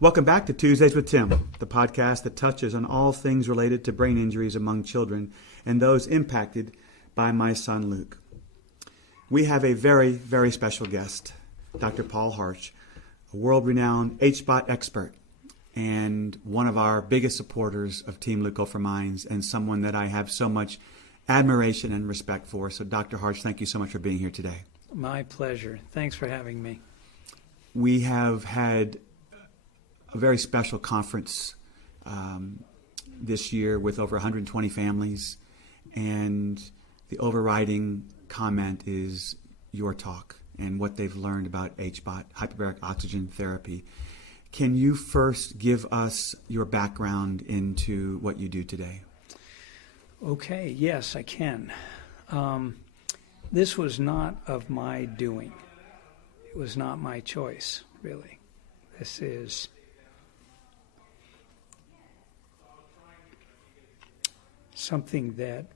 Welcome back to Tuesdays with Tim, the podcast that touches on all things related to brain injuries among children and those impacted by my son Luke. We have a very, very special guest, Dr. Paul Harch, a world-renowned HBOT expert and one of our biggest supporters of Team Luke for Minds, and someone that I have so much admiration and respect for. So Dr. Harch, thank you so much for being here today. My pleasure. Thanks for having me. We have had a very special conference this year with over 120 families, and the overriding comment is your talk and what they've learned about HBOT, hyperbaric oxygen therapy. Can you first give us your background into what you do today? Okay, yes, I can. This was not of my doing. It was not my choice, really. This is something that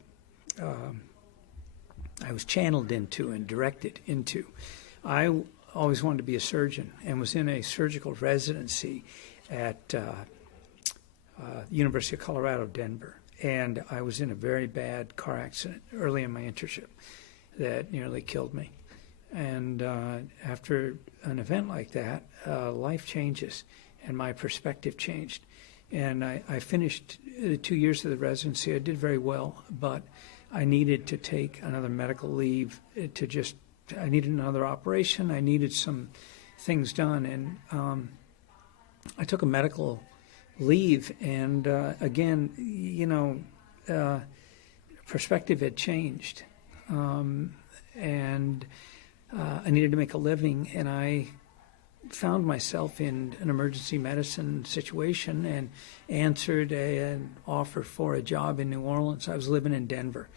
I was channeled into and directed into. I always wanted to be a surgeon and was in a surgical residency at University of Colorado, Denver. And I was in a very bad car accident early in my internship that nearly killed me. And after an event like that, life changes and my perspective changed. And I finished 2 years of the residency. I did very well, but I needed to take another medical leave I needed another operation. I needed some things done. And I took a medical leave. And again, perspective had changed. And I needed to make a living. And I found myself in an emergency medicine situation and answered an offer for a job in New Orleans. I was living in Denver.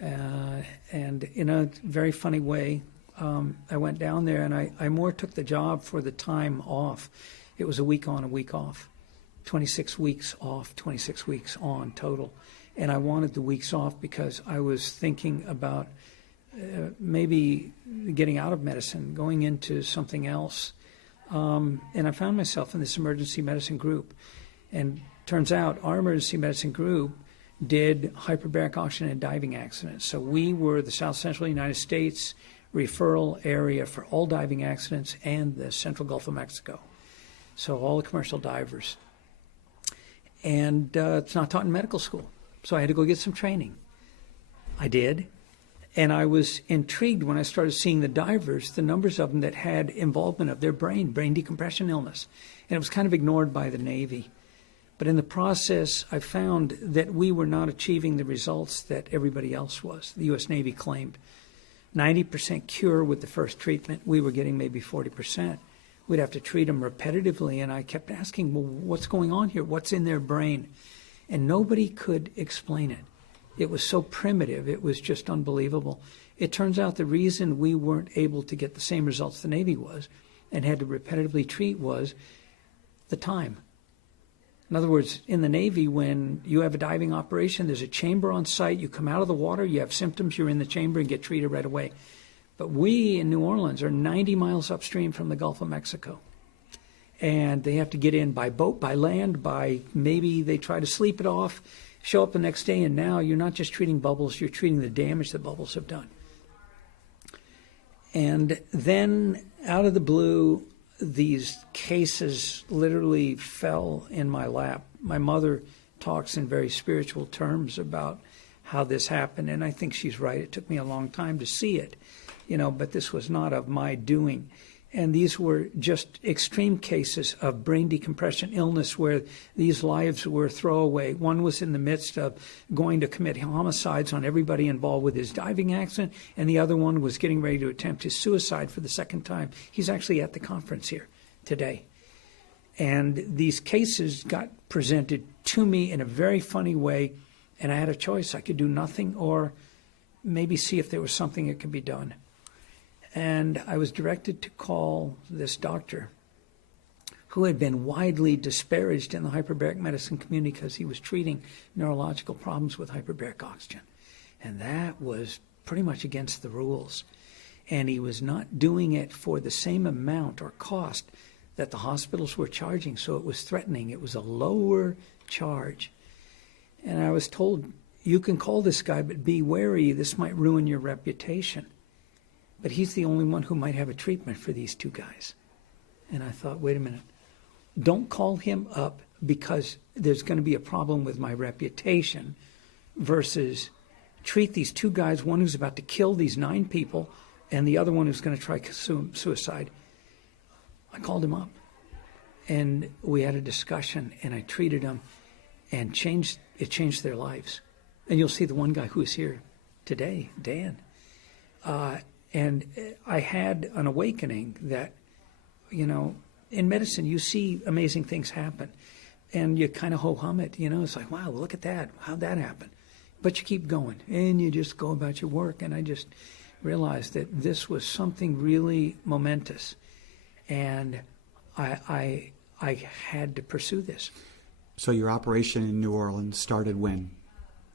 And in a very funny way, I went down there and I more took the job for the time off. It was a week on, a week off, 26 weeks off, 26 weeks on total. And I wanted the weeks off because I was thinking about maybe getting out of medicine, going into something else. And I found myself in this emergency medicine group. And turns out our emergency medicine group did hyperbaric oxygen and diving accidents. So we were the South Central United States referral area for all diving accidents and the Central Gulf of Mexico. So all the commercial divers. And it's not taught in medical school. So I had to go get some training. I did. And I was intrigued when I started seeing the divers, the numbers of them that had involvement of their brain decompression illness. And it was kind of ignored by the Navy. But in the process, I found that we were not achieving the results that everybody else was. The U.S. Navy claimed 90% cure with the first treatment. We were getting maybe 40%. We'd have to treat them repetitively. And I kept asking, well, what's going on here? What's in their brain? And nobody could explain it. It was so primitive. It was just unbelievable. It turns out the reason we weren't able to get the same results the Navy was and had to repetitively treat was the time. In other words, in the Navy, when you have a diving operation, there's a chamber on site. You come out of the water, you have symptoms, you're in the chamber and get treated right away. But we in New Orleans are 90 miles upstream from the Gulf of Mexico. And they have to get in by boat, by land, maybe they try to sleep it off, show up the next day, and now you're not just treating bubbles, you're treating the damage that bubbles have done. And then out of the blue, these cases literally fell in my lap. My mother talks in very spiritual terms about how this happened, and I think she's right. It took me a long time to see it, but this was not of my doing. And these were just extreme cases of brain decompression illness where these lives were throwaway. One was in the midst of going to commit homicides on everybody involved with his diving accident, and the other one was getting ready to attempt his suicide for the second time. He's actually at the conference here today. And these cases got presented to me in a very funny way, and I had a choice. I could do nothing or maybe see if there was something that could be done. And I was directed to call this doctor who had been widely disparaged in the hyperbaric medicine community because he was treating neurological problems with hyperbaric oxygen. And that was pretty much against the rules. And he was not doing it for the same amount or cost that the hospitals were charging, so it was threatening. It was a lower charge. And I was told, you can call this guy, but be wary, this might ruin your reputation. But he's the only one who might have a treatment for these two guys. And I thought, wait a minute, don't call him up because there's going to be a problem with my reputation, versus treat these two guys, one who's about to kill these 9 people and the other one who's going to try suicide. I called him up and we had a discussion, and I treated them, and it changed their lives. And you'll see the one guy who is here today, Dan. And I had an awakening that, in medicine, you see amazing things happen. And you kind of ho-hum it, It's like, wow, look at that. How'd that happen? But you keep going, and you just go about your work. And I just realized that this was something really momentous. And I had to pursue this. So your operation in New Orleans started when?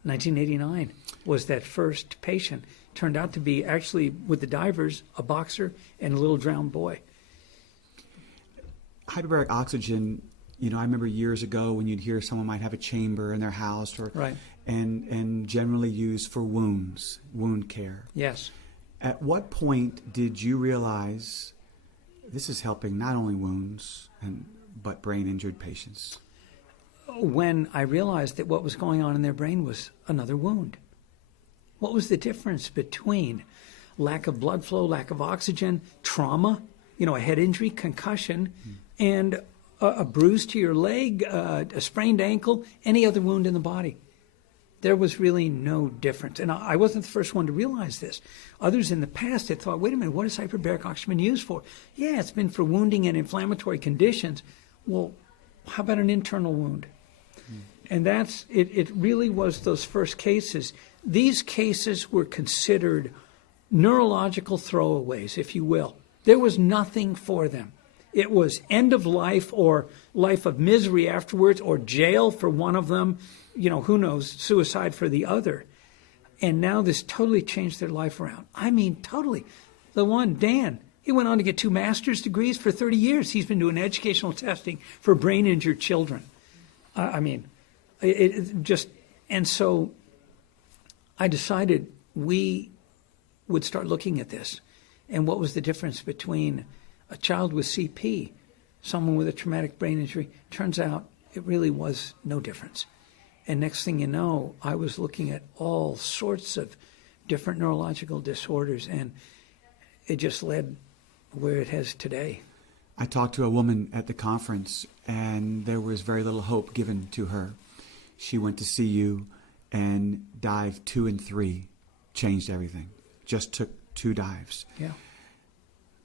1989 was that first patient. Turned out to be, actually, with the divers, a boxer and a little drowned boy. Hyperbaric oxygen, I remember years ago when you'd hear someone might have a chamber in their house, or right. and generally used for wounds, wound care. Yes. At what point did you realize this is helping not only wounds but brain injured patients? When I realized that what was going on in their brain was another wound. What was the difference between lack of blood flow, lack of oxygen, trauma, a head injury, concussion, and a bruise to your leg, a sprained ankle, any other wound in the body? There was really no difference. And I wasn't the first one to realize this. Others in the past had thought, wait a minute, what is hyperbaric oxygen used for? Yeah, it's been for wounding and inflammatory conditions. Well, how about an internal wound? And that's, it really was those first cases. These cases were considered neurological throwaways, if you will. There was nothing for them. It was end of life or life of misery afterwards, or jail for one of them, who knows, suicide for the other. And now this totally changed their life around. I mean, totally. The one, Dan, he went on to get 2 master's degrees for 30 years. He's been doing educational testing for brain-injured children. And so I decided we would start looking at this. And what was the difference between a child with CP, someone with a traumatic brain injury? Turns out it really was no difference. And next thing you know, I was looking at all sorts of different neurological disorders, and it just led where it has today. I talked to a woman at the conference, and there was very little hope given to her. She went to see you, and dive 2 and 3 changed everything. Just took 2 dives. Yeah.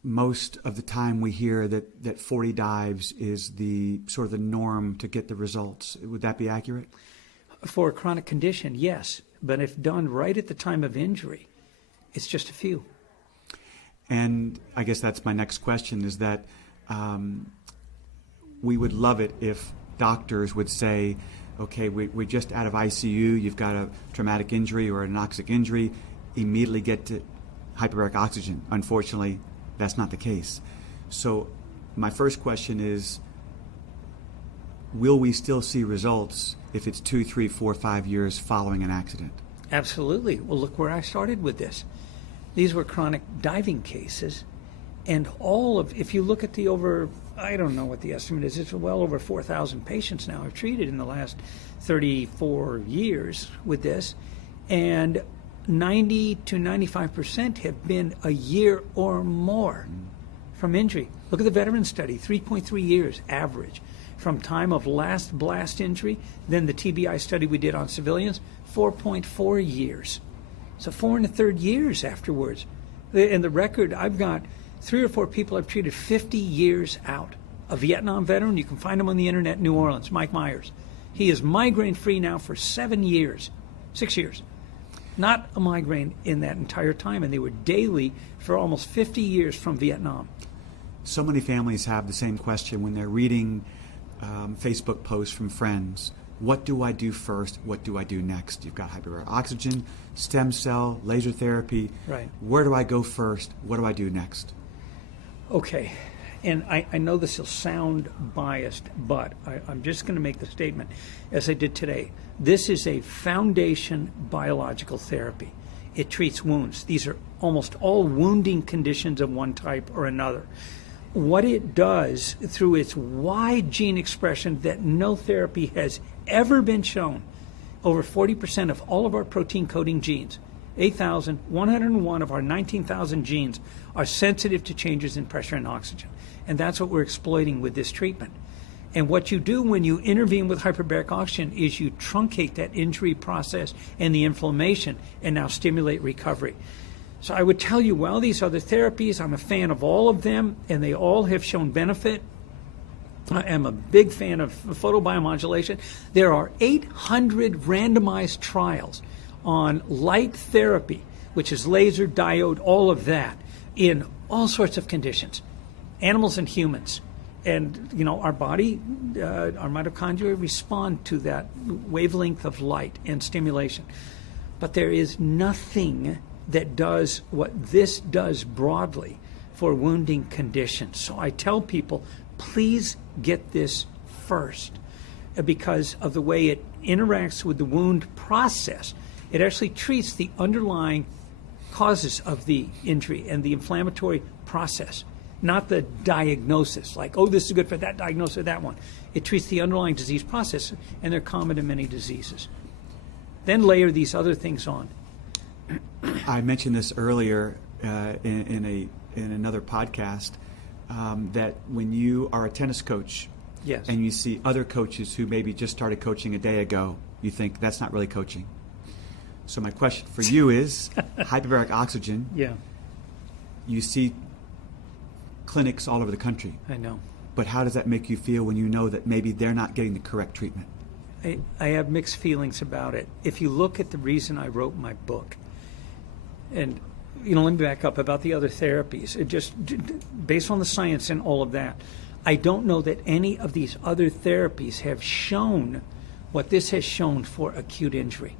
Most of the time we hear that 40 dives is the sort of the norm to get the results. Would that be accurate? For a chronic condition, yes. But if done right at the time of injury, it's just a few. And I guess that's my next question, is that we would love it if doctors would say, okay, we're just out of ICU, you've got a traumatic injury or an anoxic injury, immediately get to hyperbaric oxygen. Unfortunately, that's not the case. So my first question is, will we still see results if it's 2, 3, 4, 5 years following an accident? Absolutely. Well, look where I started with this. These were chronic diving cases, and if you look at the I don't know what the estimate is, it's well over 4,000 patients now I've treated in the last 34 years with this, and 90 to 95% have been a year or more from injury. Look at the veteran study, 3.3 years average from time of last blast injury. Then the TBI study we did on civilians, 4.4 years. So 4 1/3 years afterwards. And the record, I've got 3 or 4 people I've treated 50 years out. A Vietnam veteran, you can find him on the internet, New Orleans, Mike Myers. He is migraine-free now for 6 years. Not a migraine in that entire time, and they were daily for almost 50 years from Vietnam. So many families have the same question when they're reading Facebook posts from friends. What do I do first? What do I do next? You've got hyperbaric oxygen, stem cell, laser therapy. Right. Where do I go first? What do I do next? Okay. and I know this will sound biased, but I'm just going to make the statement, as I did today. This is a foundation biological therapy. It treats wounds. These are almost all wounding conditions of one type or another. What it does through its wide gene expression that no therapy has ever been shown, over 40% of all of our protein coding genes, 8,101 of our 19,000 genes are sensitive to changes in pressure and oxygen. And that's what we're exploiting with this treatment. And what you do when you intervene with hyperbaric oxygen is you truncate that injury process and the inflammation and now stimulate recovery. So I would tell you, well, these other therapies, I'm a fan of all of them, and they all have shown benefit. I am a big fan of photobiomodulation. There are 800 randomized trials on light therapy, which is laser, diode, all of that, in all sorts of conditions, animals and humans. And, you know, our body, our mitochondria respond to that wavelength of light and stimulation. But there is nothing that does what this does broadly for wounding conditions. So I tell people, please get this first, because of the way it interacts with the wound process. It actually treats the underlying causes of the injury and the inflammatory process, not the diagnosis, like, oh, this is good for that diagnosis or that one. It treats the underlying disease process, and they're common in many diseases. Then layer these other things on. I mentioned this earlier in another podcast, that when you are a tennis coach, Yes. and you see other coaches who maybe just started coaching a day ago, you think that's not really coaching. So my question for you is, hyperbaric oxygen, Yeah, you see clinics all over the country, I know. but how does that make you feel when you know that maybe they're not getting the correct treatment? I have mixed feelings about it. If you look at the reason I wrote my book, and, you know, let me back up about the other therapies. It just, based on the science and all of that, I don't know that any of these other therapies have shown what this has shown for acute injury.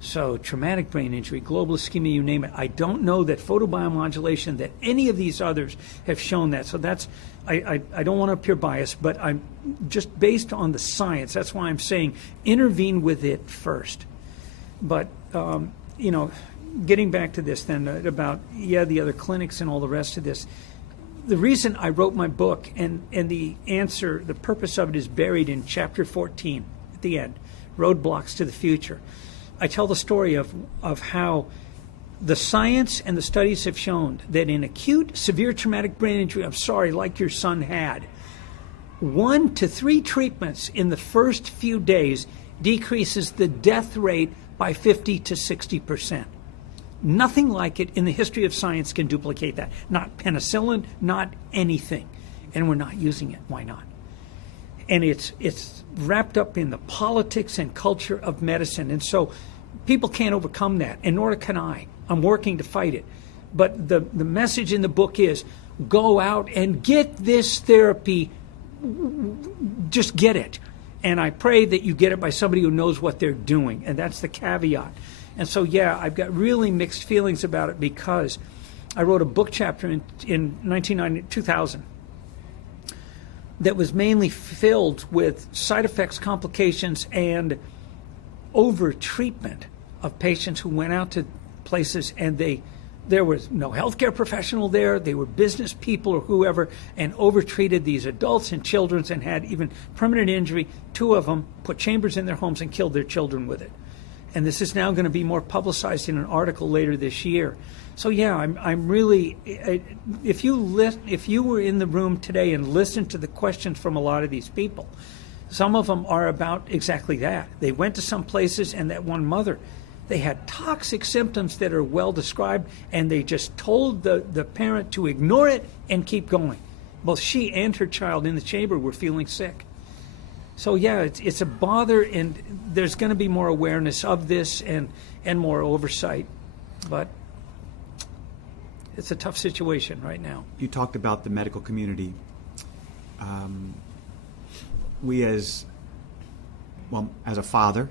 So traumatic brain injury, global ischemia, you name it. I don't know that photobiomodulation, that any of these others have shown that. So that's, I don't want to appear biased, but I'm just based on the science. That's why I'm saying intervene with it first. But, you know, getting back to this then about, the other clinics and all the rest of this, the reason I wrote my book and the answer, the purpose of it is buried in chapter 14 at the end, Roadblocks to the Future. I tell the story of how the science and the studies have shown that in acute severe traumatic brain injury, I'm sorry, like your son had, 1 to 3 treatments in the first few days decreases the death rate by 50 to 60%. Nothing like it in the history of science can duplicate that. Not penicillin, not anything. And we're not using it. Why not? And it's wrapped up in the politics and culture of medicine. And so people can't overcome that, and nor can I. I'm working to fight it. But the message in the book is, go out and get this therapy. Just get it. And I pray that you get it by somebody who knows what they're doing. And that's the caveat. And so, I've got really mixed feelings about it, because I wrote a book chapter in 2000 that was mainly filled with side effects, complications, and over-treatment of patients who went out to places and there was no healthcare professional there, they were business people or whoever, and over-treated these adults and children and had even permanent injury. 2 of them put chambers in their homes and killed their children with it. And this is now going to be more publicized in an article later this year. So I'm really, if you were in the room today and listened to the questions from a lot of these people, some of them are about exactly that. They went to some places, and that one mother, they had toxic symptoms that are well described, and they just told the parent to ignore it and keep going. Both she and her child in the chamber were feeling sick. So it's a bother, and there's going to be more awareness of this and more oversight. But it's a tough situation right now. You talked about the medical community. We as a father,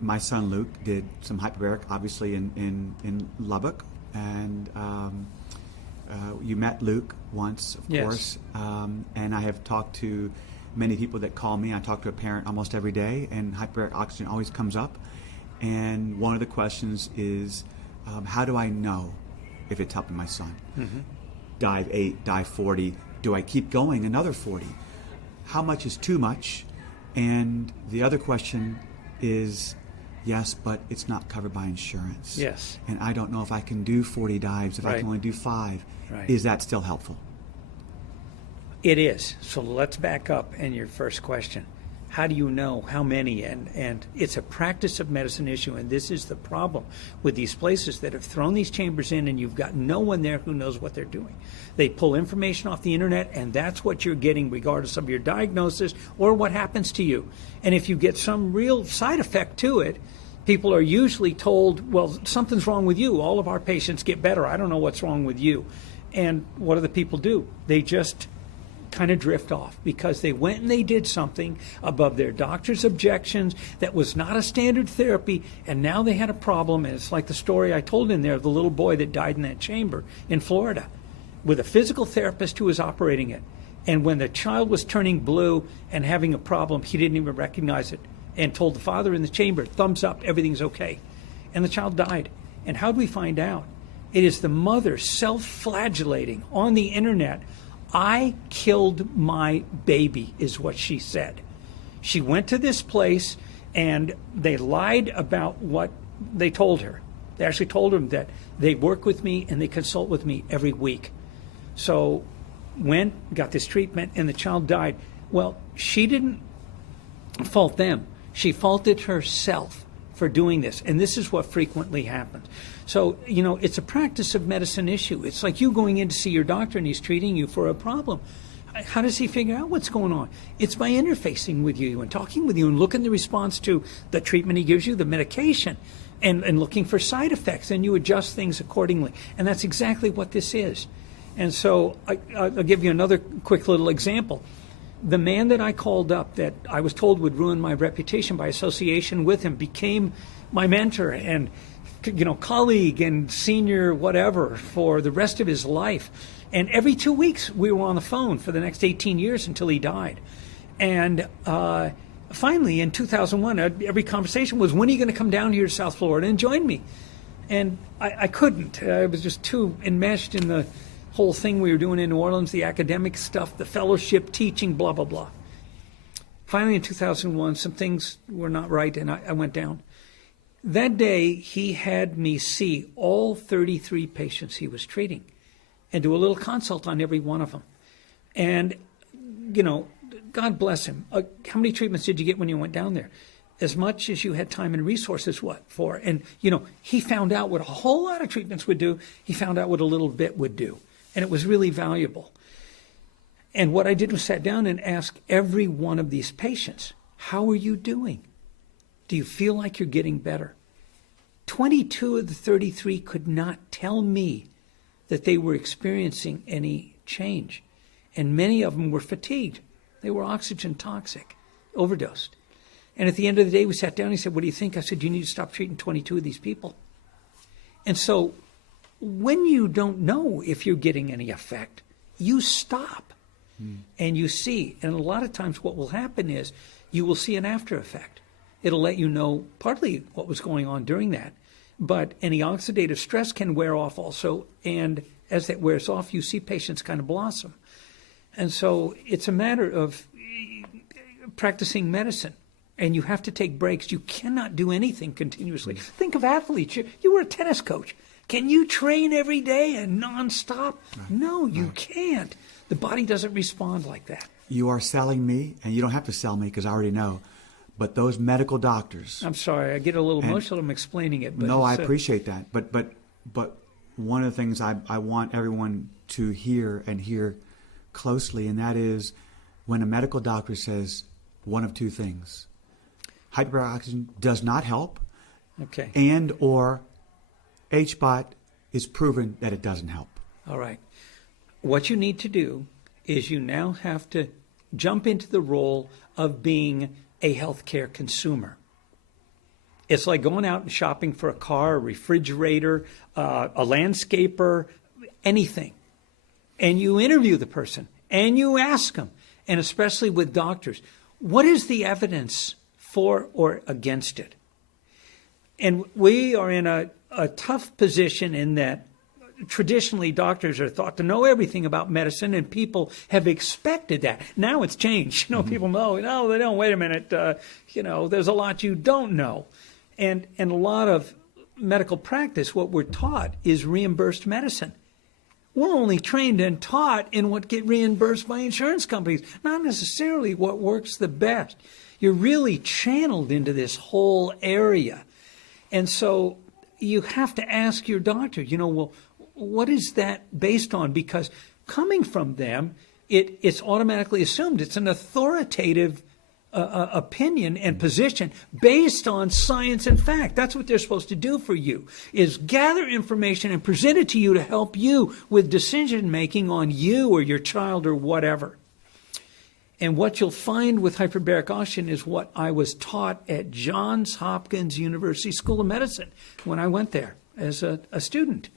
my son Luke did some hyperbaric, obviously in Lubbock, and you met Luke once, of Yes. course, and I have talked to many people that call me. I talk to a parent almost every day, and hyperbaric oxygen always comes up. And one of the questions is, how do I know if it's helping my son? Mm-hmm. Dive 8, dive 40. Do I keep going another 40? How much is too much? And the other question is, yes, but it's not covered by insurance. Yes. And I don't know if I can do 40 dives, if I Right. can only do 5. Right. Is that still helpful? It is. So let's back up in your first question. How do you know how many? And it's a practice of medicine issue, and this is the problem with these places that have thrown these chambers in, and you've got no one there who knows what they're doing. They pull information off the internet, and that's what you're getting regardless of your diagnosis or what happens to you. And if you get some real side effect to it, people are usually told, well, something's wrong with you. All of our patients get better. I don't know what's wrong with you. And what do the people do? They just kind of drift off because they went and they did something above their doctor's objections that was not a standard therapy, and now they had a problem. And it's like the story I told in there of the little boy that died in that chamber in Florida with a physical therapist who was operating it. And when the child was turning blue and having a problem, he didn't even recognize it and told the father in the chamber, thumbs up, everything's okay. And the child died. And how do we find out? It is the mother self-flagellating on the internet. I killed my baby, is what she said. She went to this place, and they lied about what they told her. They actually told her that they work with me and they consult with me every week. So went, got this treatment, and the child died. Well, she didn't fault them. She faulted herself for doing this, and this is what frequently happens. So, it's a practice of medicine issue. It's like you going in to see your doctor and he's treating you for a problem. How does he figure out what's going on? It's by interfacing with you and talking with you and looking the response to the treatment he gives you, the medication, and looking for side effects, and you adjust things accordingly. And that's exactly what this is. And so I'll give you another quick little example. The man that I called up that I was told would ruin my reputation by association with him became my mentor and colleague and senior whatever for the rest of his life. And every 2 weeks we were on the phone for the next 18 years until he died. And finally in 2001, every conversation was, when are you going to come down here to South Florida and join me? And I couldn't. I was just too enmeshed in the whole thing we were doing in New Orleans, the academic stuff, the fellowship, teaching, blah, blah, blah. Finally, in 2001, some things were not right, and I went down. That day, he had me see all 33 patients he was treating and do a little consult on every one of them. And, God bless him. How many treatments did you get when you went down there? As much as you had time and resources for. And, he found out what a whole lot of treatments would do. He found out what a little bit would do. And it was really valuable. And what I did was sat down and asked every one of these patients, how are you doing? Do you feel like you're getting better? 22 of the 33 could not tell me that they were experiencing any change. And many of them were fatigued. They were oxygen toxic, overdosed. And at the end of the day, we sat down and he said, what do you think? I said, you need to stop treating 22 of these people. And so when you don't know if you're getting any effect, you stop and you see. And a lot of times what will happen is you will see an after effect. It'll let you know partly what was going on during that. But any oxidative stress can wear off also. And as that wears off, you see patients kind of blossom. And so it's a matter of practicing medicine. And you have to take breaks. You cannot do anything continuously. Think of athletes. You were a tennis coach. Can you train every day and nonstop? Right. No, you can't. The body doesn't respond like that. You are selling me, and you don't have to sell me because I already know. But those medical doctors. I'm sorry, I get a little emotional. I'm explaining it. But no, I appreciate that. But one of the things I want everyone to hear and hear closely, and that is when a medical doctor says one of two things: hyperbaric oxygen does not help, okay, and or HBOT is proven that it doesn't help. All right. What you need to do is you now have to jump into the role of being a healthcare consumer. It's like going out and shopping for a car, a refrigerator, a landscaper, anything. and you interview the person and you ask them, and especially with doctors, what is the evidence for or against it? And we are in a tough position in that traditionally doctors are thought to know everything about medicine, and people have expected that. Now it's changed. People know, no, they don't. Wait a minute. There's a lot you don't know. And a lot of medical practice, what we're taught is reimbursed medicine. We're only trained and taught in what get reimbursed by insurance companies, not necessarily what works the best. You're really channeled into this whole area. And so you have to ask your doctor, well, what is that based on? Because coming from them, it's automatically assumed it's an authoritative opinion and position based on science and fact. That's what they're supposed to do for you, is gather information and present it to you to help you with decision making on you or your child or whatever. And what you'll find with hyperbaric oxygen is what I was taught at Johns Hopkins University School of Medicine when I went there as a student.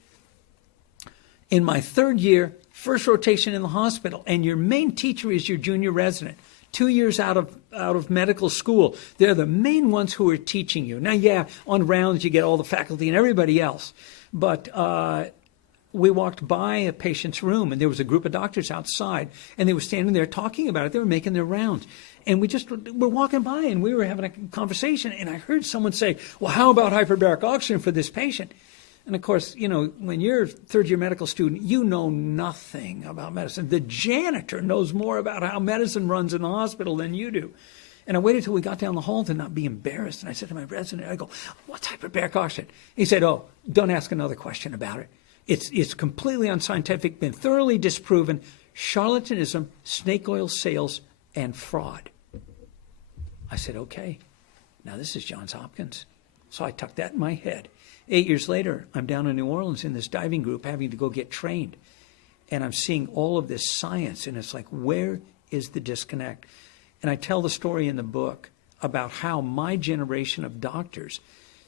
In my third year, first rotation in the hospital, and your main teacher is your junior resident. 2 years out of medical school, they're the main ones who are teaching you. Now, yeah, on rounds you get all the faculty and everybody else, but we walked by a patient's room, and there was a group of doctors outside, and they were standing there talking about it. They were making their rounds, and we're walking by, and we were having a conversation, and I heard someone say, well, how about hyperbaric oxygen for this patient? And of course, when you're a third-year medical student, you know nothing about medicine. The janitor knows more about how medicine runs in the hospital than you do. And I waited till we got down the hall to not be embarrassed. And I said to my resident, I go, what's hyperbaric oxygen? He said, oh, don't ask another question about it. It's completely unscientific, been thoroughly disproven, charlatanism, snake oil sales, and fraud. I said, okay, now this is Johns Hopkins. So I tucked that in my head. 8 years later, I'm down in New Orleans in this diving group having to go get trained. And I'm seeing all of this science, and it's like, where is the disconnect? And I tell the story in the book about how my generation of doctors,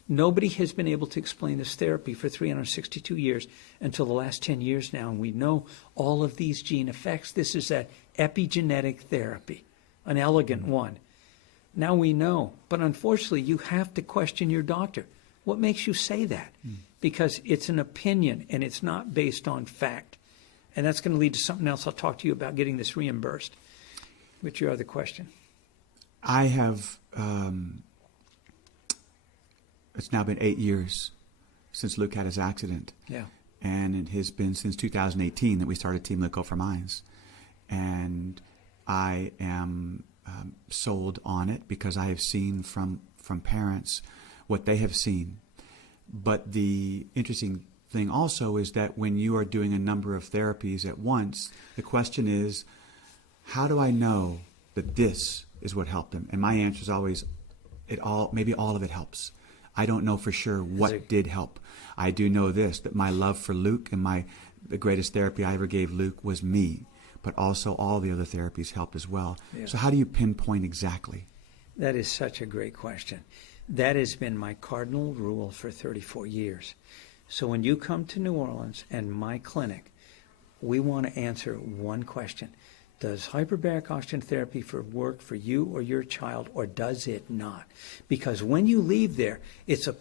nobody has been able to explain this therapy for 362 years until the last 10 years now. And we know all of these gene effects. This is an epigenetic therapy, an elegant one. Now we know. But unfortunately, you have to question your doctor. What makes you say that? Because it's an opinion and it's not based on fact. And that's going to lead to something else I'll talk to you about, getting this reimbursed. What's your other question? I have, it's now been 8 years since Luke had his accident. Yeah. And it has been since 2018 that we started Team Lico for Minds. And I am sold on it because I have seen from parents what they have seen. But the interesting thing also is that when you are doing a number of therapies at once, the question is, how do I know that this is what helped them? And my answer is always, maybe all of it helps. I don't know for sure what did help. I do know this, that my love for Luke and the greatest therapy I ever gave Luke was me, but also all the other therapies helped as well. Yeah. So how do you pinpoint exactly? That is such a great question. That has been my cardinal rule for 34 years. So when you come to New Orleans and my clinic, we want to answer one question. Does hyperbaric oxygen therapy work for you or your child, or does it not? Because when you leave there, it's a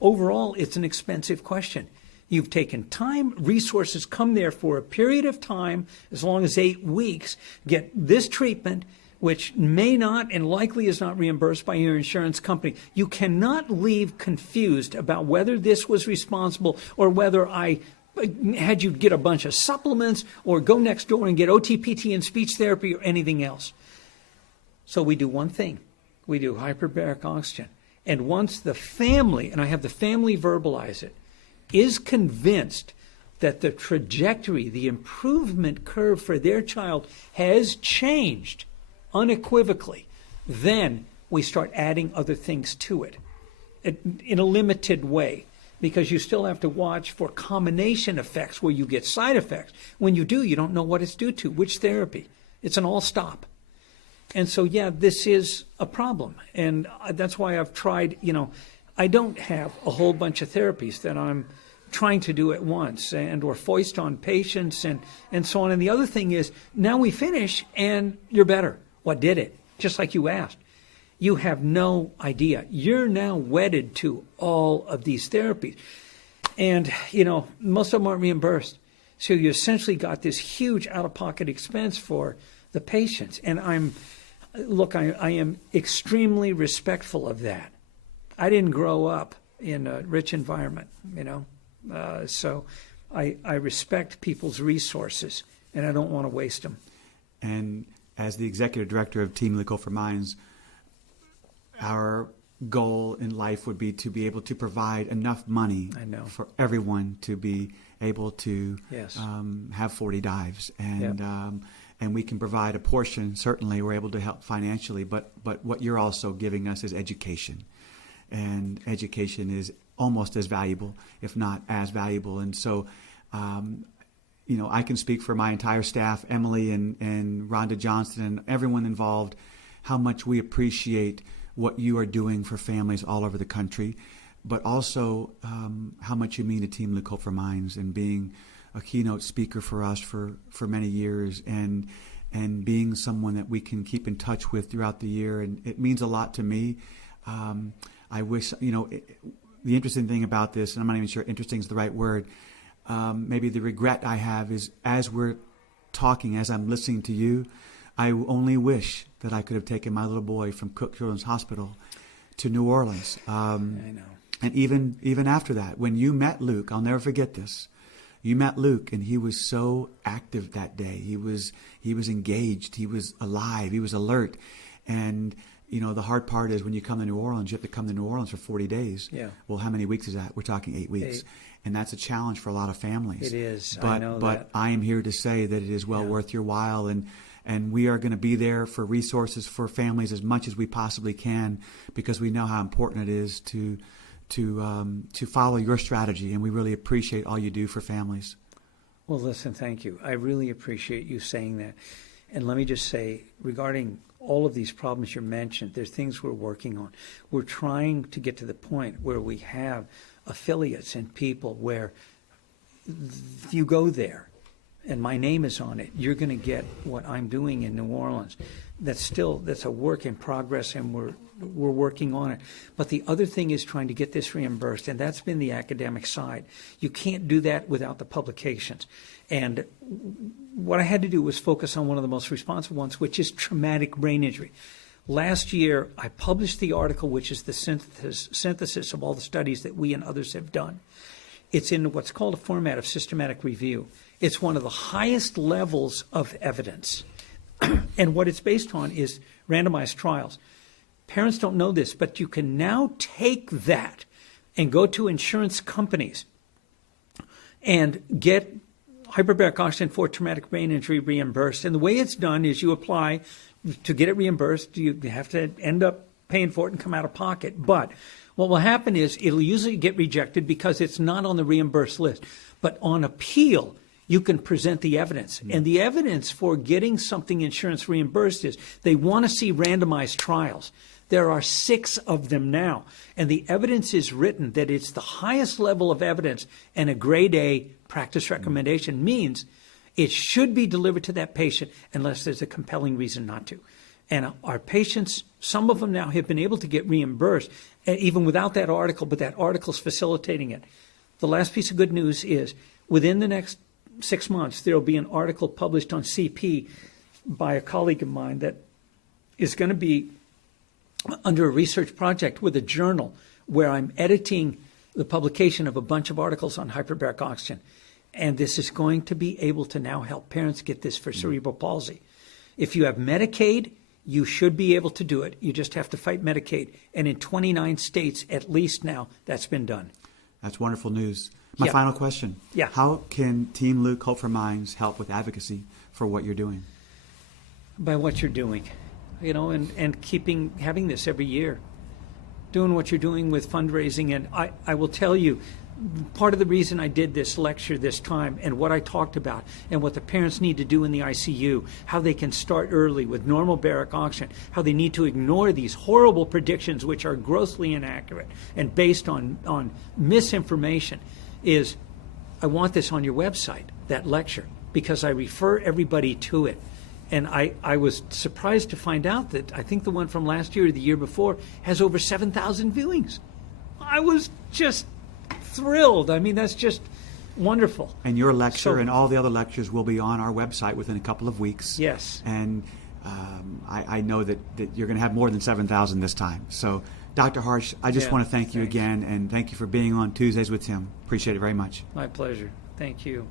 overall, it's an expensive question. You've taken time, resources, come there for a period of time, as long as 8 weeks, get this treatment, which may not and likely is not reimbursed by your insurance company. You cannot leave confused about whether this was responsible or whether I had you get a bunch of supplements or go next door and get OTPT and speech therapy or anything else. So we do one thing. We do hyperbaric oxygen. And once the family, and I have the family verbalize it, is convinced that the trajectory, the improvement curve for their child has changed unequivocally, then we start adding other things to it in a limited way, because you still have to watch for combination effects where you get side effects. When you do, you don't know what it's due to, which therapy. It's an all stop. And so, yeah, this is a problem. And that's why I've tried, I don't have a whole bunch of therapies that I'm trying to do at once and or foist on patients and so on. And the other thing is, now we finish and you're better. What did it? Just like you asked. You have no idea. You're now wedded to all of these therapies. And, most of them aren't reimbursed. So you essentially got this huge out-of-pocket expense for the patients. And I am extremely respectful of that. I didn't grow up in a rich environment, so I respect people's resources, and I don't want to waste them. And as the executive director of Team Luke for Minds, our goal in life would be to be able to provide enough money for everyone to be able to have 40 dives. And we can provide a portion. Certainly, we're able to help financially, but what you're also giving us is education. And education is almost as valuable, if not as valuable. And so, I can speak for my entire staff, Emily and Rhonda Johnston and everyone involved, how much we appreciate what you are doing for families all over the country, but also how much you mean to Team Luke for Minds and being a keynote speaker for us for many years and being someone that we can keep in touch with throughout the year. And it means a lot to me. I wish, the interesting thing about this, and I'm not even sure interesting is the right word, maybe the regret I have is as we're talking, as I'm listening to you, I only wish that I could have taken my little boy from Cook Children's Hospital to New Orleans. I know. And even after that, when you met Luke, I'll never forget this. You met Luke, and he was so active that day. He was engaged. He was alive. He was alert. And the hard part is when you come to New Orleans, you have to come to New Orleans for 40 days. Yeah. Well, how many weeks is that? We're talking 8 weeks. And that's a challenge for a lot of families. It is. But, I know but I am here to say that it is well worth your while. And we are going to be there for resources for families as much as we possibly can, because we know how important it is to follow your strategy. And we really appreciate all you do for families. Well, listen, thank you. I really appreciate you saying that. And let me just say, regarding all of these problems you mentioned, there's things we're working on. We're trying to get to the point where we have affiliates and people where you go there and my name is on it, you're going to get what I'm doing in New Orleans. That's a work in progress, and we're working on it. But the other thing is trying to get this reimbursed, and that's been the academic side. You can't do that without the publications. And what I had to do was focus on one of the most responsive ones, which is traumatic brain injury. Last year, I published the article, which is the synthesis of all the studies that we and others have done. It's in what's called a format of systematic review. It's one of the highest levels of evidence. And what it's based on is randomized trials. Parents don't know this, but you can now take that and go to insurance companies and get hyperbaric oxygen for traumatic brain injury reimbursed. And the way it's done is you apply to get it reimbursed. You have to end up paying for it and come out of pocket. But what will happen is it'll usually get rejected because it's not on the reimbursed list. But on appeal, you can present the evidence. And the evidence for getting something insurance reimbursed is they want to see randomized trials. There are 6 of them now. And the evidence is written that it's the highest level of evidence, and a grade A practice recommendation means it should be delivered to that patient unless there's a compelling reason not to. And our patients, some of them now have been able to get reimbursed, even without that article, but that article's facilitating it. The last piece of good news is within the next 6 months, there will be an article published on CP by a colleague of mine that is going to be under a research project with a journal where I'm editing the publication of a bunch of articles on hyperbaric oxygen. And this is going to be able to now help parents get this for cerebral palsy. If you have Medicaid, you should be able to do it. You just have to fight Medicaid. And in 29 states, at least now, that's been done. That's wonderful news. My final question. Yeah. How can Team Luke Hope for Minds help with advocacy for what you're doing? By what you're doing, and having this every year, doing what you're doing with fundraising. And I will tell you, part of the reason I did this lecture this time and what I talked about and what the parents need to do in the ICU, how they can start early with normal baric oxygen, how they need to ignore these horrible predictions which are grossly inaccurate and based on misinformation, is I want this on your website, that lecture, because I refer everybody to it. And I was surprised to find out that I think the one from last year or the year before has over 7,000 viewings. I was just thrilled. I mean, that's just wonderful. And your lecture So- and all the other lectures will be on our website within a couple of weeks. Yes. And I know that you're going to have more than 7,000 this time. So, Dr. Harch, I just Yeah, want to thank you thanks. again, and thank you for being on Tuesdays with Tim. Appreciate it very much. My pleasure. Thank you.